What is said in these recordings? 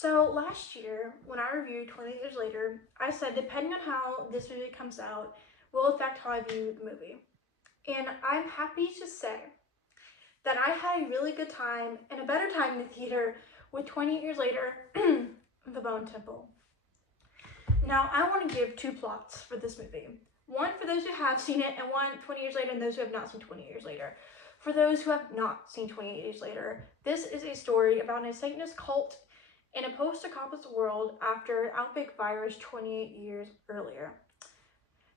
So last year, when I reviewed 20 Years Later, I said depending on how this movie comes out will affect how I view the movie. And I'm happy to say that I had a really good time and a better time in the theater with 20 Years Later, The Bone Temple. Now, I want to give two plots for this movie. One for those who have seen it, and one 20 years later, and those who have not seen 20 years later. For those who have not seen 28 Years Later, this is a story about a Satanist cult in a post-apocalyptic world after an outbreak virus 28 years earlier.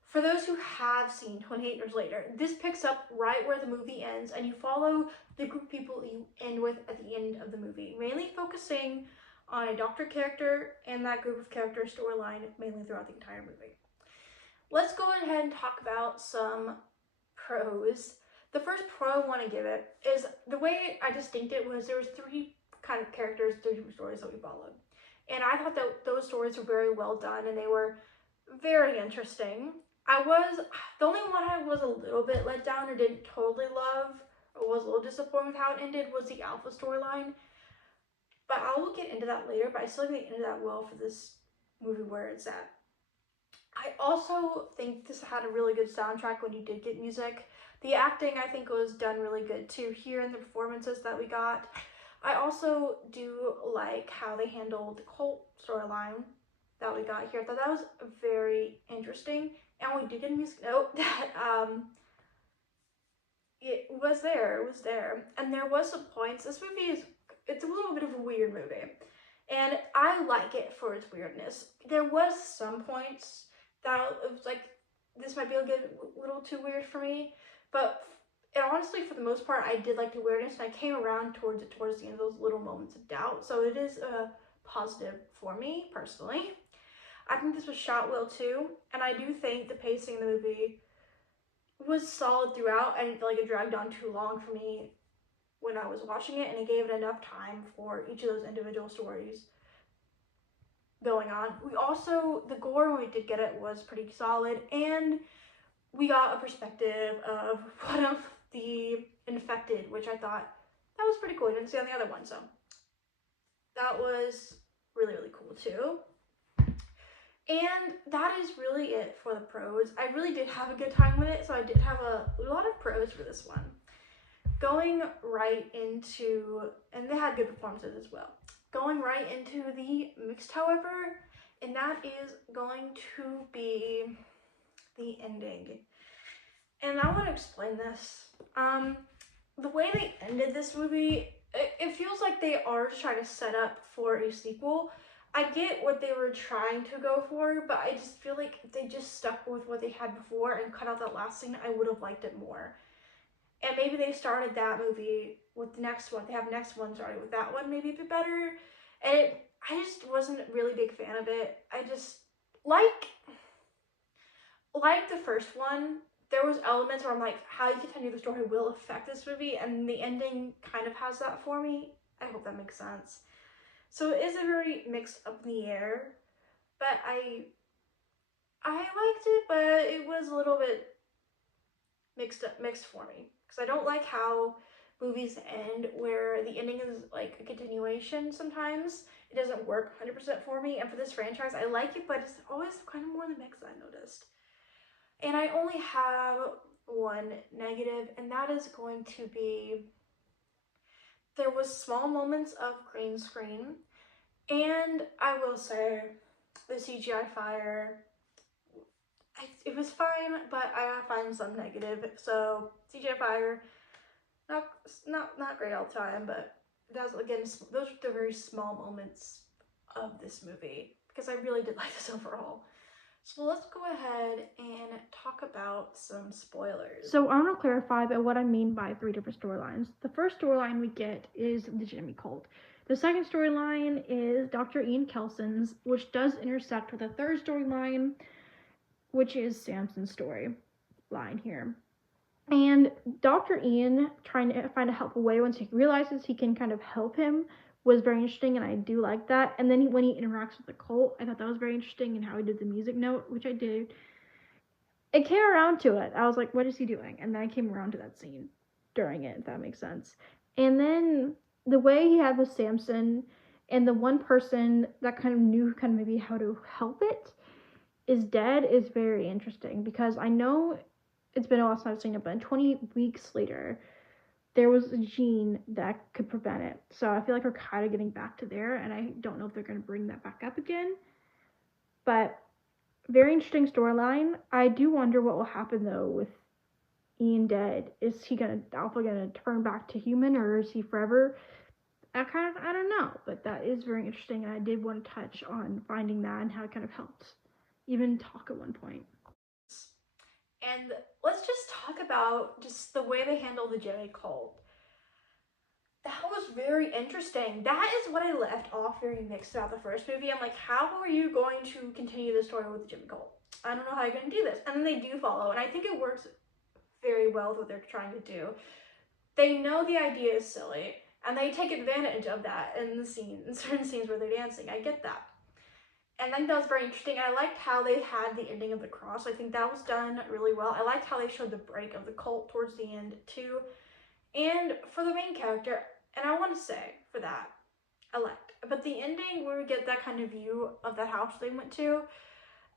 For those who have seen 28 Years Later, this picks up right where the movie ends, and you follow the group of people you end with at the end of the movie, mainly focusing on a doctor character and that group of characters storyline mainly throughout the entire movie. Let's go ahead and talk about some pros. The first pro I want to give it is the way I distinct it was there was three kind of characters, three different stories that we followed. And I thought that those stories were very well done and they were very interesting. The only one I was a little bit let down or didn't totally love or was a little disappointed with how it ended was the Alpha storyline. But I will get into that later, but I still think they ended that well for this movie where it's at. I also think this had a really good soundtrack when you did get music. The acting, I think, was done really good too here in the performances that we got. I also do like how they handled the cult storyline that we got here. I thought that was very interesting. And we did get a music note that it was there. And there was some points. This movie it's a little bit of a weird movie. And I like it for its weirdness. There was some points that it was like, this might be a little too weird for me. But honestly, for the most part, I did like the weirdness. And I came around towards the end of those little moments of doubt. So it is a positive for me, personally. I think this was shot well, too. And I do think the pacing of the movie was solid throughout. I didn't feel like it dragged on too long for me when I was watching it, and it gave it enough time for each of those individual stories going on. The gore when we did get it was pretty solid, and we got a perspective of one of the infected, which I thought that was pretty cool. I didn't see on the other one, so that was really, really cool too. And that is really it for the pros. I really did have a good time with it, so I did have a lot of pros for this one. Going right into, and they had good performances as well. Going right into the mixed, however, and that is going to be the ending. And I want to explain this. The way they ended this movie, it feels like they are trying to set up for a sequel. I get what they were trying to go for, but I just feel like if they just stuck with what they had before and cut out that last scene, I would have liked it more. And maybe they started that movie with the next one. They have next one started with that one, maybe a bit better. And I just wasn't a really big fan of it. I just, like the first one, there was elements where I'm like, how you continue the story will affect this movie, and the ending kind of has that for me. I hope that makes sense. So it is a very mixed up in the air, but I liked it, but it was a little bit mixed for me. Because I don't like how movies end where the ending is like a continuation sometimes. It doesn't work 100% for me, and for this franchise, I like it, but it's always kind of more the mix, I noticed. And I only have one negative, and that is going to be there was small moments of green screen, and I will say the CGI fire, it was fine, but I find some negative. So CGI fire, not great all the time, but that's, again, those are the very small moments of this movie because I really did like this overall. So let's go ahead and talk about some spoilers. So I want to clarify about what I mean by three different storylines. The first storyline we get is the Jimmy cult. The second storyline is Dr. Ian Kelson's, which does intersect with the third storyline, which is Samson's storyline here. And Dr. Ian trying to find a helpful way once he realizes he can kind of help him was very interesting, and I do like that. And then when he interacts with the cult, I thought that was very interesting, and how he did the music note, which I did. It came around to it. I was like, what is he doing? And then I came around to that scene during it, if that makes sense. And then the way he had with Samson, and the one person that kind of knew kind of maybe how to help it is dead is very interesting, because I know it's been a while since I've seen it, but 20 weeks later, there was a gene that could prevent it. So I feel like we're kind of getting back to there, and I don't know if they're going to bring that back up again. But very interesting storyline. I do wonder what will happen though with Ian dead. Is Alpha gonna turn back to human, or is he forever? I don't know, but that is very interesting, and I did want to touch on finding that and how it kind of helped even talk at one point. And let's just talk about just the way they handle the Jimmy cult. That was very interesting. That is what I left off very mixed about the first movie. I'm like, how are you going to continue the story with the Jimmy cult? I don't know how you're going to do this. And then they do follow, and I think it works very well with what they're trying to do. They know the idea is silly, and they take advantage of that in certain scenes where they're dancing. I get that. And I think that was very interesting. I liked how they had the ending of the cross. I think that was done really well. I liked how they showed the break of the cult towards the end too. And for the main character, and I want to say for that, I liked. But the ending where we get that kind of view of that house they went to,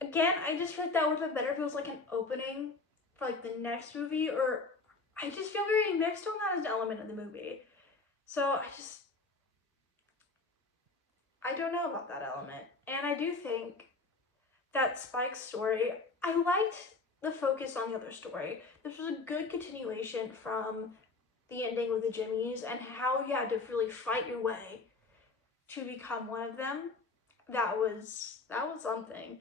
again, I just feel like that would have been better if it was like an opening for like the next movie, or I just feel very mixed on that as an element of the movie. So I don't know about that element. And I do think that Spike's story, I liked the focus on the other story. This was a good continuation from the ending with the Jimmies and how you had to really fight your way to become one of them. That was something.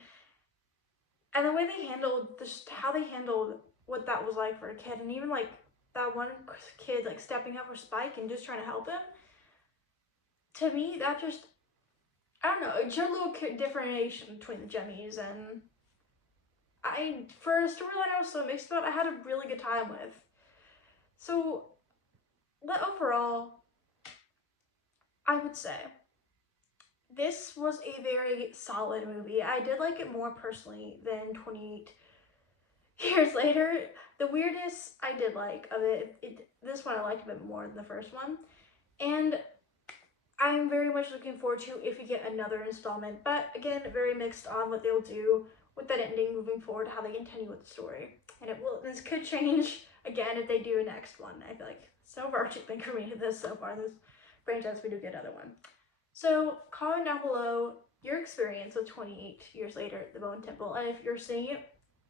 And the way they handled how they handled what that was like for a kid, and even like that one kid like stepping up for Spike and just trying to help him. To me, that just, I don't know, it's your little differentiation between the Jimmies, and for a storyline I was so mixed about, I had a really good time with. So, overall, I would say this was a very solid movie. I did like it more personally than 28 Years Later. The weirdness I did like of it, this one I liked a bit more than the first one. And I'm very much looking forward to if we get another installment. But again, very mixed on what they'll do with that ending moving forward, how they continue with the story. And this could change again if they do a next one. I feel like so far it's been for me this so far, this franchise, we do get another one. So comment down below your experience with 28 Years Later at the Bowen Temple, and if you're seeing it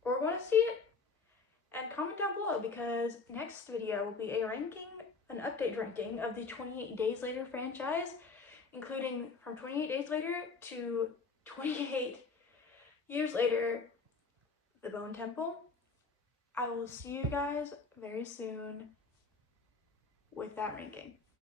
or want to see it, and comment down below, because next video will be an update ranking of the 28 Days Later franchise, including from 28 Days Later to 28 Years Later, the Bowen Temple. I will see you guys very soon with that ranking.